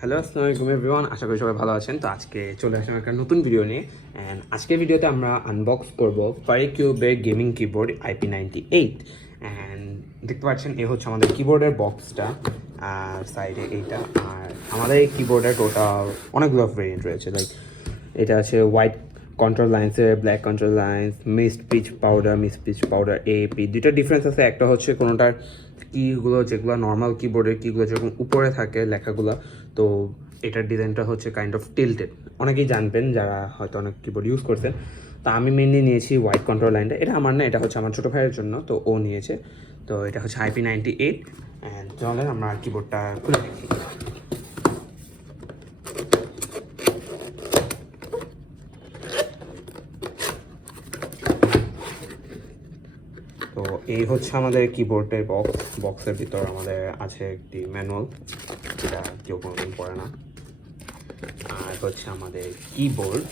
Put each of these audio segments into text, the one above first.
Hello আসসালামু আলাইকুম everyone, আশা করি সবাই ভালো আছেন। তো আজকে চলে আসলাম একটা নতুন ভিডিও নিয়ে। অ্যান্ড আজকের ভিডিওতে আমরা আনবক্স করব ফারিকিউবের গেমিং কিবোর্ড IP98। অ্যান্ড দেখতে পাচ্ছেন এ হচ্ছে আমাদের কিবোর্ডের বক্সটা, আর সাইডে এইটা। আর আমাদের এই কিবোর্ডের টোটাল অনেকগুলো ভেরিয়েন্ট রয়েছে। লাইক এটা আছে হোয়াইট কন্ট্রোল লাইন্সের, black control lines, mist pitch powder AP। দুইটা ডিফারেন্স আছে। একটা হচ্ছে কোনোটার কিগুলো যেগুলো নর্মাল কিবোর্ডের কিগুলো যেরকম উপরে থাকে লেখাগুলো, তো এটার ডিজাইনটা হচ্ছে কাইন্ড অফ টিল্টেড। অনেকেই জানবেন যারা হয়তো অনেক কিবোর্ড ইউজ করছেন। তা আমি মেনলি নিয়েছি হোয়াইট কন্ট্রোল লাইনটা। এটা আমার না, এটা হচ্ছে আমার ছোটো ভাইয়ের জন্য, তো ও নিয়েছে। তো এটা হচ্ছে IP98। অ্যান্ড চলেন আমরা কিবোর্ডটা খুলে দেখি। তো এই হচ্ছে আমাদের কিবোর্ডের বক্সের ভিতর আমাদের আছে একটি ম্যানুয়াল, যেটা কেউ কোনোদিন পড়ে না। আর হচ্ছে আমাদের কিবোর্ড।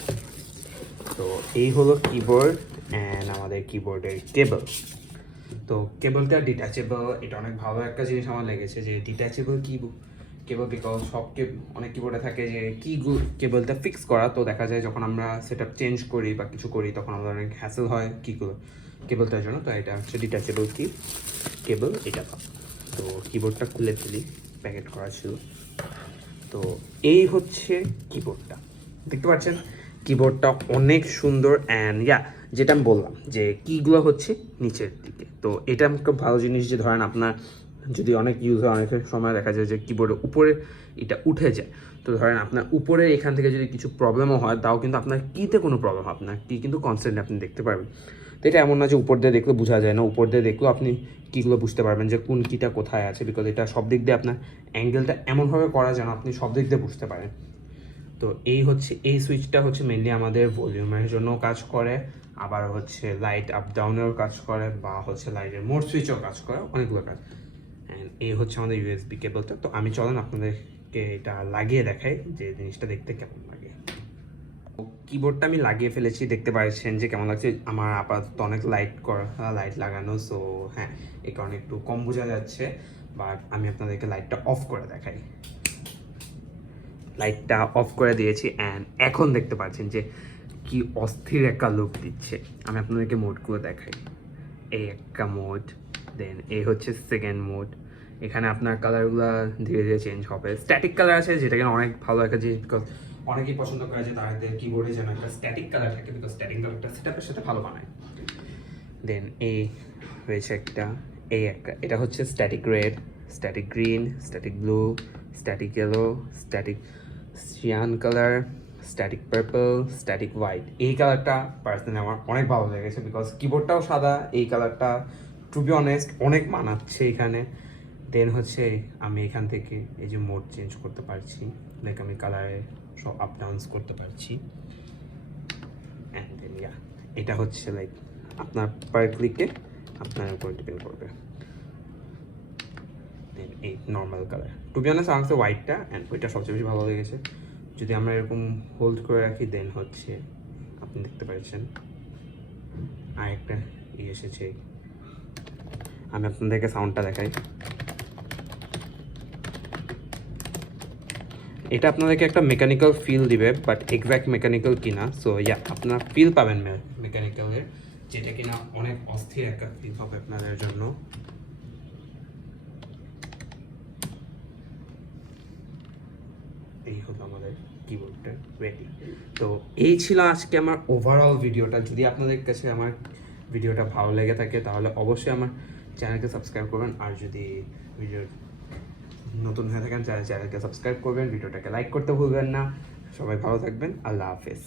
তো এই হলো কিবোর্ড অ্যান্ড আমাদের কিবোর্ডের কেবল। তো কেবলটা ডিট্যাচেবল। এটা অনেক ভালো একটা জিনিস আমার লেগেছে যে ডিট্যাচেবল কেবল, বিকজ অনেক কিবোর্ডে থাকে যে কেবলটা ফিক্স করা। তো দেখা যায় যখন আমরা সেটআপ চেঞ্জ করি বা কিছু করি তখন আমাদের অনেক হ্যাসেল হয় কেবলটার জন্য। তো এটা হচ্ছে ডিট্যাচেবল কেবল এটা। তো কিবোর্ডটা খুলে ফেলি, প্যাকেট করা ছিল। তো এই হচ্ছে কিবোর্ডটা, দেখতে পাচ্ছেন কিবোর্ডটা অনেক সুন্দর। অ্যান্ড যেটা আমি বললাম যে কিগুলো হচ্ছে নিচের দিকে। তো এটা আমার খুব ভালো জিনিস যে ধরেন আপনার যদি অনেক ইউজ হয়, অনেক সময় দেখা যায় যে কিবোর্ডের উপরে এটা উঠে যায়। তো ধরেন আপনার উপরে এখান থেকে যদি কিছু প্রবলেমও হয়, তাও কিন্তু আপনার কিতে কোনো প্রবলেম, আপনার কি কিন্তু কনস্ট্যান্ট আপনি দেখতে পারবেন। তো এটা এমন না যে উপর দিয়ে দেখলে বোঝা যায় না, উপর দিয়ে দেখলেও আপনি কীগুলো বুঝতে পারবেন যে কোন কিটা কোথায় আছে, বিকজ এটা সব দিক দিয়ে আপনার অ্যাঙ্গেলটা এমনভাবে করা যেন আপনি সব দিক দিয়ে বুঝতে পারেন। তো এই সুইচটা হচ্ছে মেনলি আমাদের ভলিউমের জন্য কাজ করে, আবার হচ্ছে লাইট আপ ডাউনেরও কাজ করে, বা হচ্ছে লাইটের মোড সুইচও কাজ করে, অনেকগুলো কাজ। অ্যান্ড এই হচ্ছে আমাদের USB কেবলটা। তো আমি চলেন আপনাদেরকে এটা লাগিয়ে দেখাই যে জিনিসটা দেখতে কেমন লাগে। কিবোর্ডটা আমি লাগিয়ে ফেলেছি, দেখতে পাচ্ছেন যে কেমন লাগছে। আমার আপাতত অনেক লাইট লাগানো, সো হ্যাঁ, এই কারণে একটু কম বোঝা যাচ্ছে। বাট আমি আপনাদেরকে লাইটটা অফ করে দেখাই। লাইটটা অফ করে দিয়েছি অ্যান্ড এখন দেখতে পাচ্ছেন যে কি অস্থির একটা লুক দিচ্ছে। আমি আপনাদেরকে মোডগুলো দেখাই। এই একটা মোড, দেন এই হচ্ছে সেকেন্ড মোড। এখানে আপনার কালারগুলো ধীরে ধীরে চেঞ্জ হবে। স্ট্যাটিক কালার আছে, যেটা কিনা অনেক ভালো একটা জিনিস, বিকজ অনেকেই পছন্দ করে যে তাদের কিবোর্ডে যেন একটা স্ট্যাটিক কালার থাকে, বিকজ স্ট্যাটিক কালারটা সেটআপের সাথে ভালো বানায়। দেন এই হয়েছে এটা হচ্ছে static red, static green, static blue, static yellow, static Sean colour, static purple, static white. এই কালারটা পার্সোনালি আমার অনেক ভালো লেগেছে, বিকজ কিবোর্ডটাও সাদা, এই কালারটা টু বি অনেস্ট অনেক মানাচ্ছে এখানে। দেন হচ্ছে আমি এখান থেকে এই যে মোড চেঞ্জ করতে পারছি, লাইক আমি কালারে সব আপ ডাউন্স করতে পারছি। অ্যান্ড দেন এটা হচ্ছে লাইক আপনার পার ক্লিকে আপনার উপর ডিপেন্ড করবে। দেন এই normal colour, to be honest আমার কাছে হোয়াইটটা অ্যান্ড ওইটা সবচেয়ে বেশি ভালো লেগেছে। যদি আমরা এরকম হোল্ড করে রাখি, দেন হচ্ছে আপনি দেখতে পাচ্ছেন আর একটা এসেছে। আমি আপনাদেরকে সাউন্ডটা দেখাই। এটা আপনাদেরকে একটা মেকানিক্যাল ফিল দিবে, বাট এক্স্যাক্ট মেকানিক্যাল কিনা। সো আপনার ফিল পাবেন মেকানিক্যালের, যেটা কিনা অনেক অস্থির একটা ফিল হবে আপনাদের জন্য। এই হলো আমাদের কিবোর্ডটা রেডি। তো এই ছিল আজকে আমার ওভারঅল ভিডিওটা। যদি আপনাদের কাছে আমার ভিডিওটা ভালো লেগে থাকে তাহলে অবশ্যই আমার চ্যানেলকে সাবস্ক্রাইব করবেন। আর যদি ভিডিও নতুন হয়ে থাকেন চ্যানেলকে সাবস্ক্রাইব করবেন, ভিডিওটাকে লাইক করতে ভুলবেন না। সবাই ভালো থাকবেন, আল্লাহ হাফেজ।